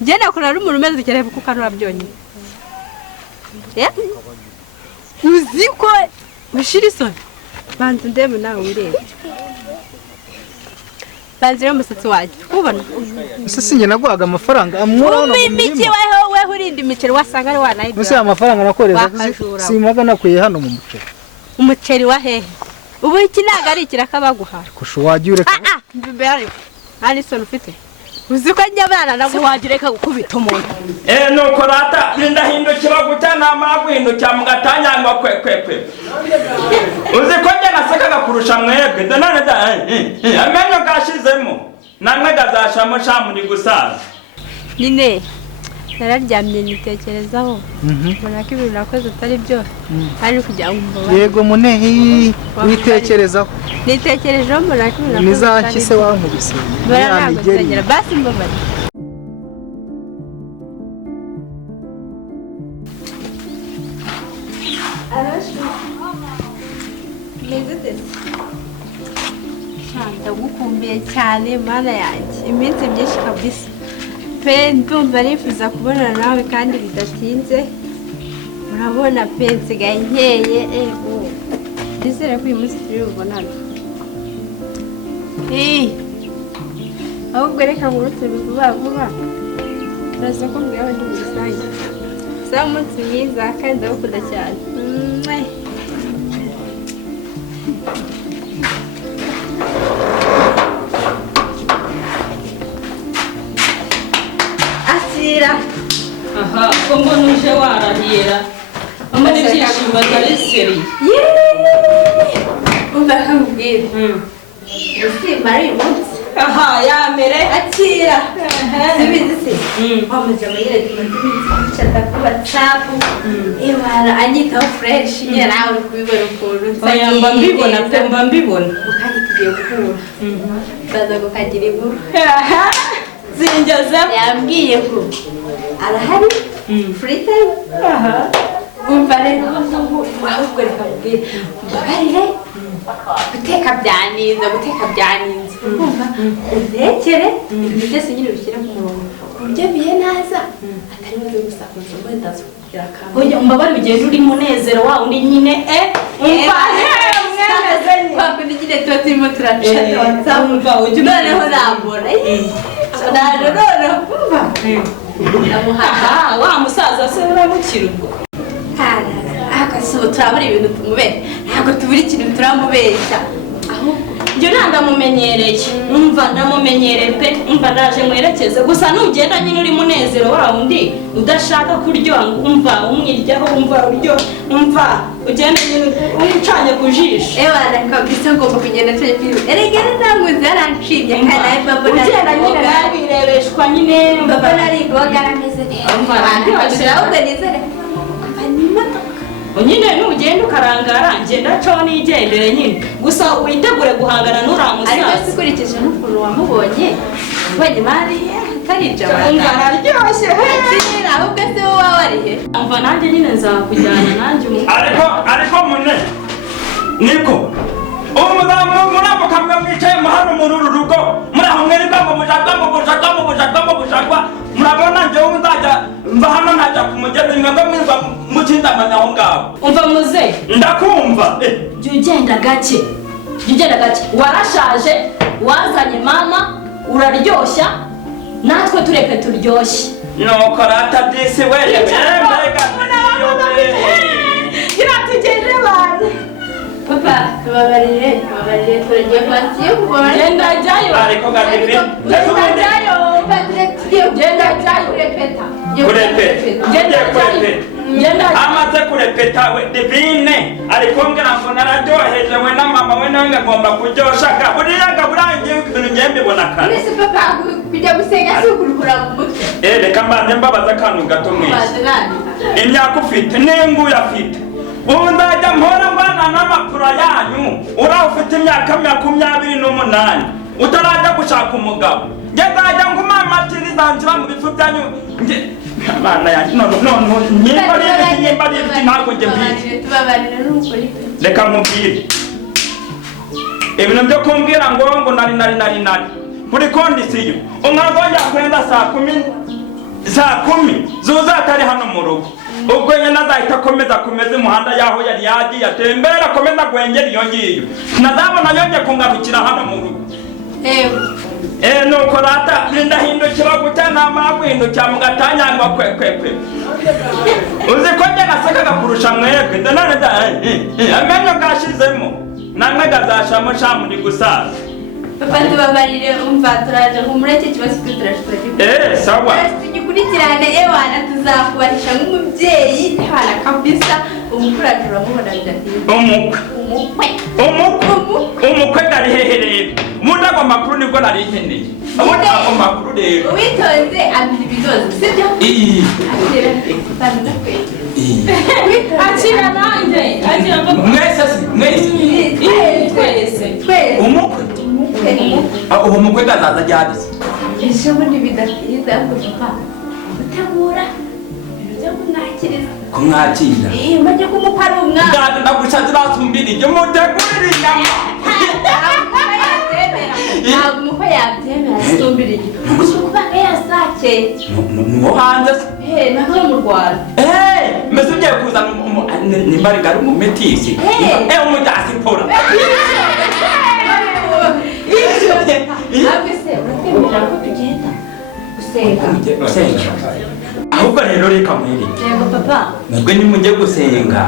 Jenda kuna rumu rumeze cyane kuko kanura byonyine. Uziko mushiriso. Bantu ndeme nawe wirebe. Banzira umusatsi waje. Kubona. Sisi nge nagwaga amafaranga amwona. Umimiki weho urindi imiceri wasanga ari wanayibyo. Musi amafaranga nakoreza simaga nakuye hano mu muceri. Umuceri wa hehe? Ubu iki naga ari kirakabaguha. Kusho wajure ka. Mbere. Ani sonu ufite. Uziko nyabana nago wagireka gukubita umuntu. Nuko rata ndahindukira gutana maguhindukira mugatanyangwa kwekwe. Uziko nge nasakaga kurusha mwebwe none amenyo gashizemo namwe gazashamo shamuri gusaza. Nine nararyamye nitekerezaho. Mbona ko ibintu nakoze utari byo. Ari kujya umva. Yego munehi witekerezaho. Nitekerejeho mbona ko ibintu nizakise wankubise. Baranagira basi mbabari. Ndagukumbuye cyane mana yanjye iminsi myinshi kabisa pe ndumva nifuza kubonana nawe kandi bidatinze urabona pe nsigaye nkeye ndizere ko uyu munsi turi bubonane ahubwo reka ngurutse vuba vuba uraza ko mbwira ndi mu rusange saa umunsi mwiza kandi ndagukunda cyane Aha, como no Jewarahira. Ama n'ibyishimo ari seri. Ubahambira. Ese mari munsi. Aha, ya mere akira. Sibizi se. Amaje amayire cyata ku WhatsApp. Ibara anyita fresh nyera uri kubibona ukuntu. Oya mbibona pe mbibona. Ukandi tugiye gukura. Baza gukagira inkuru. Zinjeze yambwiye ko arahari free time umva rero ahubwo reka mbwira mbabarire guteka byaninze umva urekere ibintu byose nyine bishyira ku murongo kurya biye naza atari maze gusakuza ngo ndaza kugira kamwe oya mbabare ugenda uri munezero wa undi nyine umva mwemeze bakundi nyine turimo turacana umva ujye noneho nambona none umva aha wa musaza se uramukira ubwo akasubu turabura ibintu tumubere ntabwo tubura ikintu turamubeshya ahubwo njye ndamumenyereye umva ndamumenyereye pe umva ndaje mwerekeze gusa nugenda nyine uri munezero wa undi udashaka kuryoha umva umwiryaho umva uryo umva ugenda nyine umucanye kujisha reka bisa ngomba kugenda tuje film erega namwe zarancibye kandi babo ugenda nyine nabirebeshwa nyine babo nari gogarameze umva ahubwo nizere nyine nugenda ukarangara ngenda cyo nigendere nyine gusa witegure guhangana n'uramusaza ariko sikurikije n'ukuntu wamubonye ubonye mari tarija araryoshye ahubwo se wowe warihe umva nanjye nyine nzakujyana nanjye ariko mune niko umuzamu kamwe mwicaye hano muri uru rugo muri aho mwereka mu bushakwa murabona njyewe nzajya mva hano najya ku mugezi mwebwe mwirwa mukindamanya aho ngaho umva muze ndakumva jya ugenda gake warashaje wazanye mama uraryoshya natwe tureke turyoshye nuko rata disi weye tugende abantu papa tubabarire turagiye kwasiye kubona genda jyayo ariko gadivi genda jyayo kurepeta amaze kurepeta we divine ariko mbwira ngo nararyoheje we na mama we nawe ngomba kuryoshaka buriya gaburangiye ibintu ngiye mbibona kare ese papa kujya gusenga si ukurukura mu mutwe reka mbanze mbabaza akantu gato mwese imyaka ufite n'inguye afite ubu ndajya mpora mbana n'amakuru yanyu uraho ufite imyaka 28 utarajya gushaka umugabo ngezajya ngumamatira izanjira mu bifu byanyu Mana yanjye none nyimba n'ibiti ntabwo njye mbiri tubabarira n'ukuri reka nkubwire ibintu byo kumbwira ngo nari kuri kondisiyo umwaka wanjye kwenda saa 10 saa 10 zuza atari hano mu rugo ubwo nyine azahita akomeza umuhanda yaho yari yagiye atembera akomeza gwengera iyo ngiyo nazabona yongeye kungarukira hano mu rugo nuko rata ndahindukira gute namara guhindukira mugatanyangwa kwekwe uzi ko njye nasekaga kurusha mwebwe ndanone amenyo gashizemo namwe gazashamo shamuri gusaza papa tubabarire umva turaje ngo mureke kibazo turashitira sawa tugikurikirane ewana tuzakubarisha nk'umubyeyi ewana kabisa umukuraje uramubona bidatinze umukwe gari hehereye umuntu agomba makuru nibwo nari nkeneye umuntu agomba makuru rero witonze abiri ibidozo sibyo akira nanjye mwese umukwe uwo mukwe gazaza ryadise ejo bundi bidatinze ariko papa utegura ibintu byo kumwakiriza mbajya kumukwa ari umwana ndagushatse basumbira ibyo mutegurira inyama ntabwo umukwe yabyemera asumbira igito gusa ukubanga yasakeye nuwo hanze se naho mu Rwanda mbese ugiye kuzana nimbariga ari umumetisi umudasipora ntabwo se uratemera ko tugenda gusenga ahubwo rero reka mwere yego papa mwebwe nimujye gusenga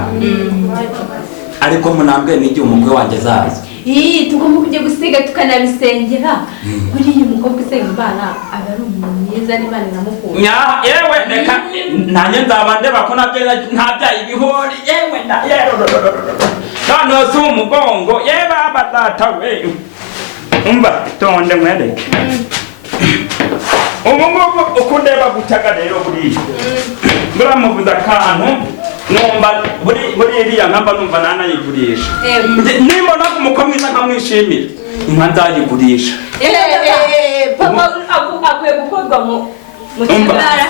ariko munambwe n'igihe umukwe wanjye azaza tugomba kujya gusiga tukanabisengera buriya umukobwa usenga Imana aba ari umuntu mwiza n'Imana iramukunda yewe reka nanjye nzaba ndeba ko ntabyaye ibihori yewe none si umugongo yewe abadata we umva tonde mwereke ubu ngubu uko ndeba gutyaga rero buriya buramuvuza akantu numva buri iriya nkamba numva nanayigurisha nimbona ko umukwe mwiza nkamwishimira inka nzayigurisha papa akwiye gukorwa mu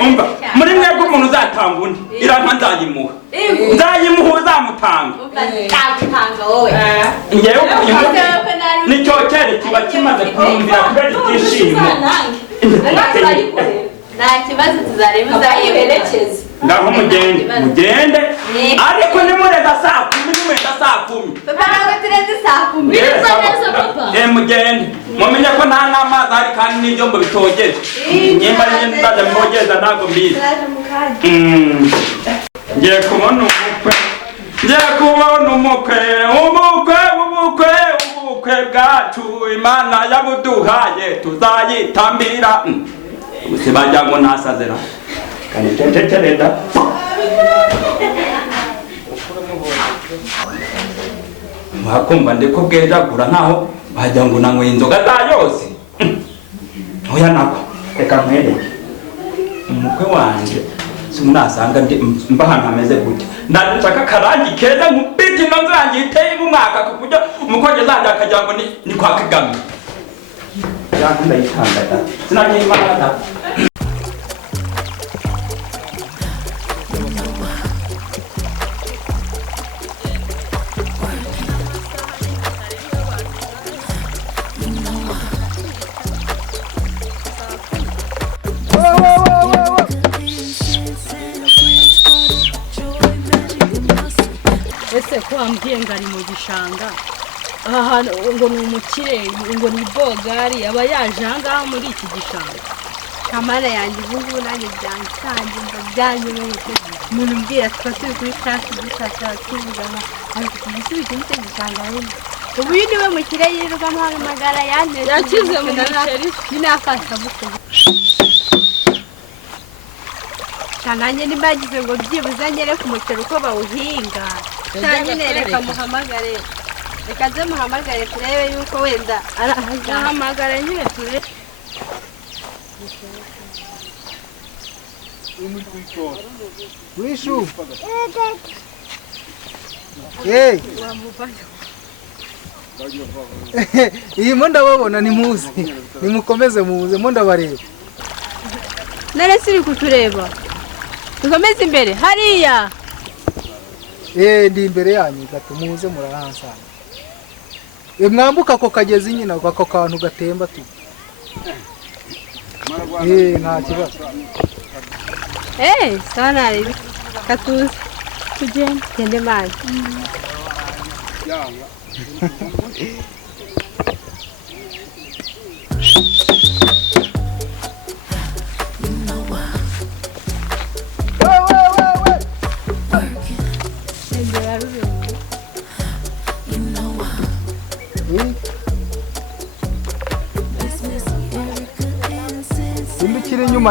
umva muri mwebwe umuntu uzatanga undi iriya nka nzayimuha uzamutanga wowe ngewe uyu munsi nicyo cyari kiba kimaze kumvira kubera ibyishimo nta kibazo tuzareba uzayiherekeza ngaho mugende ariko nimurega saa 10 nimurega saa 10 papa ntabwo tureze saa 10 mugende mumenye ko nta n'amazi ari kandi n'ibyombo bitogeje nimba ari ndaje mbogeza ntabwo mbizi ngiye kubona umukwe bwacu Imana yabuduhaye tuzayitambira ubuse bajya ngo nasazera kanitetereda mwakumva ndiko bwejagura nkaho bajya ngo nanyweye inzoga za yose oya nako reka nkwereke umukwe wanje simunasanga mba ahantu hameze gutya ndashaka akarangi keza nkubita ino nzu yanjye iteye umwaka ku buryo umukozi azajya akagira ngo ni kwa Kagame yanjye ndayitanga sinagiye imana ese ko wambwiye ngo ari mu gishanga aha hantu ngo ni umukire ngo ni bogari aba yaje aha ngaha muri iki gishanga kamara yanjye ubu ngubu nanjye byansange mba byanyemeye umuntu umbwira tukaba turi kuri classe dushaka tuvugana ariko tugisubize nicyo gishanga nyine ubu uyu niwe mukire yirirwamo hamagara yanteze yakize mu giceri ninafasha mukuru nanjye nimbagize ngo byibuze ngere ku muceri uko bawuhinga nyine reka muhamagare reka nze muhamagare turebe yuko wenda arahamagare nyine turebe wishu iyi mo ndababona ni muzi nimukomeze muze mo ndabareba nare siri kutureba dukomeze imbere hariya ndi imbere yanyu gato muze murahansanga mwambuka ako kagezi nyine ako kantu gatemba tu nta kibazo sana rero katuze tugende mani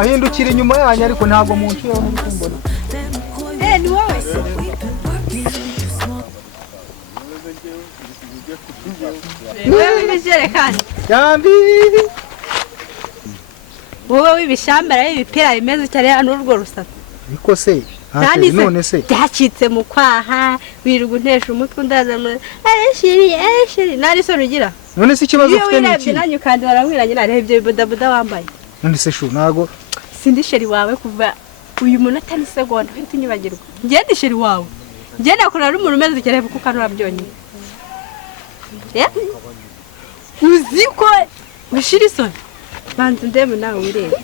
hindukira inyuma yanyu ariko ntabwo munshiyeho n'ikumbona ni wowe wewe w'ibijerekani yambi wowe w'ibishambara y'ibipira bimeze cyane hano urwo rusata ariko se none se byacitse mu kwaha wirirwa untesha umutwe ndazamura areshiri nari so rugira none se ikibazo ufite ni iki nanyu kandi baramwiranye narebye bodaboda wambaye none se shu nago sindi sheri wawe kuva uyu munota ni segonda uhita unyibagirwa njye ndi sheri wawe njye nakora ari umuntu umeze cyane kuko kanura byonyine uzi ko ushira isoni banze ndebe nawe wirebe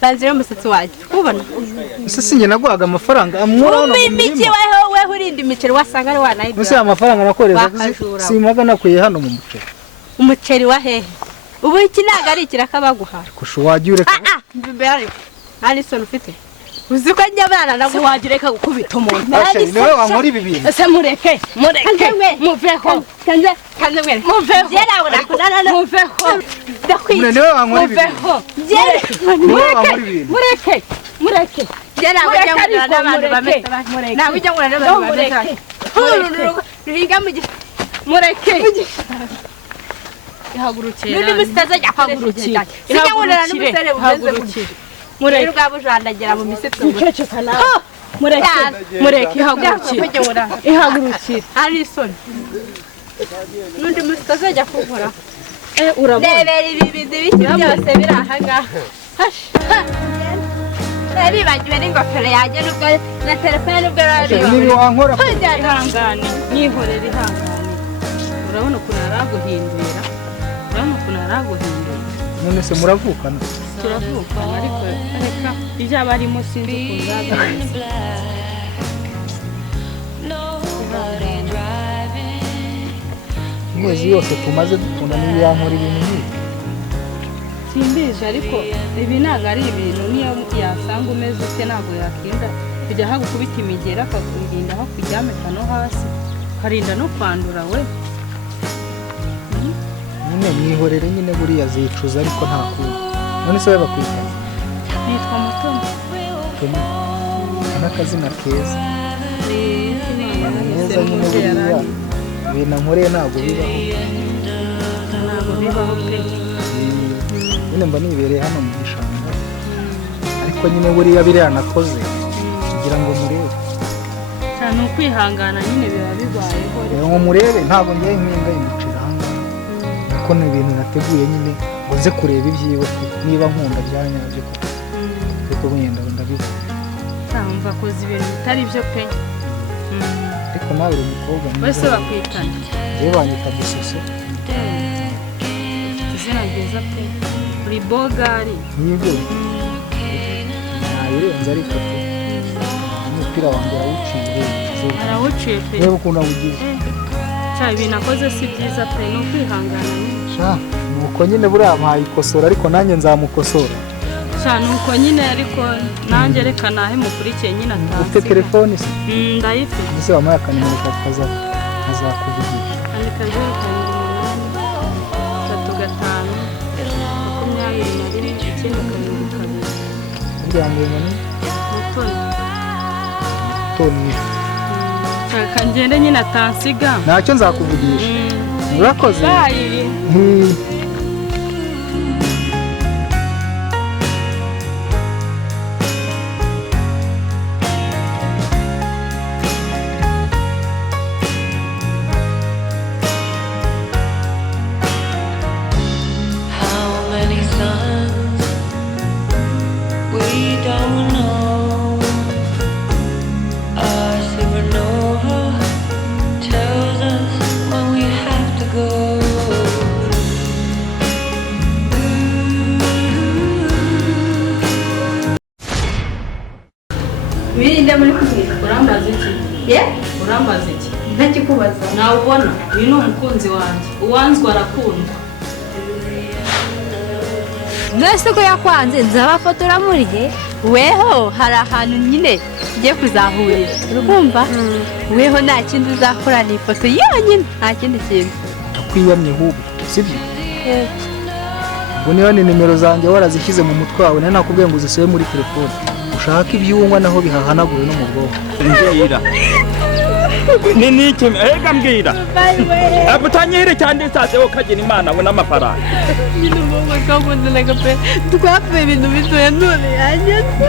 banze rero umusatsi wanjye ubona ese sinjye naguhaga amafaranga amwona imiki weho urindi imiceri wasanga ari wanayibya ese amafaranga nakoreza simaga nakuye hano mu muceri umuceri wa hehe ubu iki ntago ari ikiraka baguha kusho wagiye ureka mbere ari soni ufite uzi ko nyabana nabwo wagira reka gukubita umuntu niwe wankora ibi bintu ese mureke muveho kanze mwere muveho yerawe nakudana muveho niwe wankora ibi bintu niwe wankora ibi bintu mureke yerawe nyamura n'abantu bameze nawe ujya ngura n'abantu bameze ruhiga mu gihe mureke ihagurukira n'undi musitaza ajya kwagurukira sijya ngura n'umusore bumeze gutya mureke bwabujandagera mu misitsi uceceka nawe mureke ihagurukira ari isoni n'undi musitaza ajya kugura urabona rebera ibi biki byose biri aha ngaha bibagiwe n'ingofero yanjye na telefone ubwo niwe wankora ihangane nihorere ihangane urabona ukuntu araguhindura none se muravukana turavukana ariko reka ibyo aba arimo sinzi ukuntu bameze imyezi yose tumaze dukunda niyo yankora ibintu nk'ibi simbizi ariko ibi ntabwo ari ibintu niyo yasanga umeze ute ntabwo yakinda kujya hagukubita imigera akakurinda aho kuryamika no hasi ukarinda no kwandura we nyine mwihorere nyine buriya zicuza ariko nta kundi none se we bakwitana nitwa Mutoni n'akazina keza neza nyine buriya ibintu nkoreye ntabwo bibaho pe nyine mba nibereye hano mu gishanga ariko nyine buriya biriya nakoze kugira ngo murebe ni ukwihangana nyine biba bibayeho rero ngo murebe ntabwo ngiye nkinga imucira ahangaha kuko ni ibintu nateguye nyine ngo nze kureba ibyiwe niba nkunda byanyabyo kuko wenda ndabivuga mva koze ibintu bitari byo pe ariko nawe uri umukobwa wese bakwitana yewe banyita Gisoso izina ryiza pe uri bogari nibyo nayirenze ariko umupira wanjye arawuciye pe niba ukunda wugize ibintu akoze si byiza pe ni ukwihangana ni uko nyine buriya mpayikosora ariko nanjye nzamukosora ni uko nyine ariko nanjye reka nahe mukurikiye nyine atanze ufite telefone se ndayifite ese wampaye akanimero kazakuvugisha andika 0 burya mbere ni Mutoni reka ngende nyine atansiga ntacyo nzakuvugisha urakoze wirinde muri kumwe urambaza iki ye urambaza iki ntakikubaza nawe ubona uyu ni umukunzi wanjye uwanzwe arakundwa mwese ko yakwanze nzabafotora muri he weho hari ahantu nyine tugiye kuzahurira urumva weho nta kindi uzakora ni ifoto yonyine nta kindi kintu nakwiyamye ahubwo sibyo ubwo niba ni nimero zanjye warazishyize mu mutwe wawe nari nakubwiye ngo uzisebe muri telefone ushaka ibyungwa naho bihahanaguwe no mu bwonko mbwira ni iki ega mbwira abutanyire cyane isaseho kagira imana we n'amafaranga nyine umukobwa wakundanaga pe twapfuye ibintu bitoya none yageze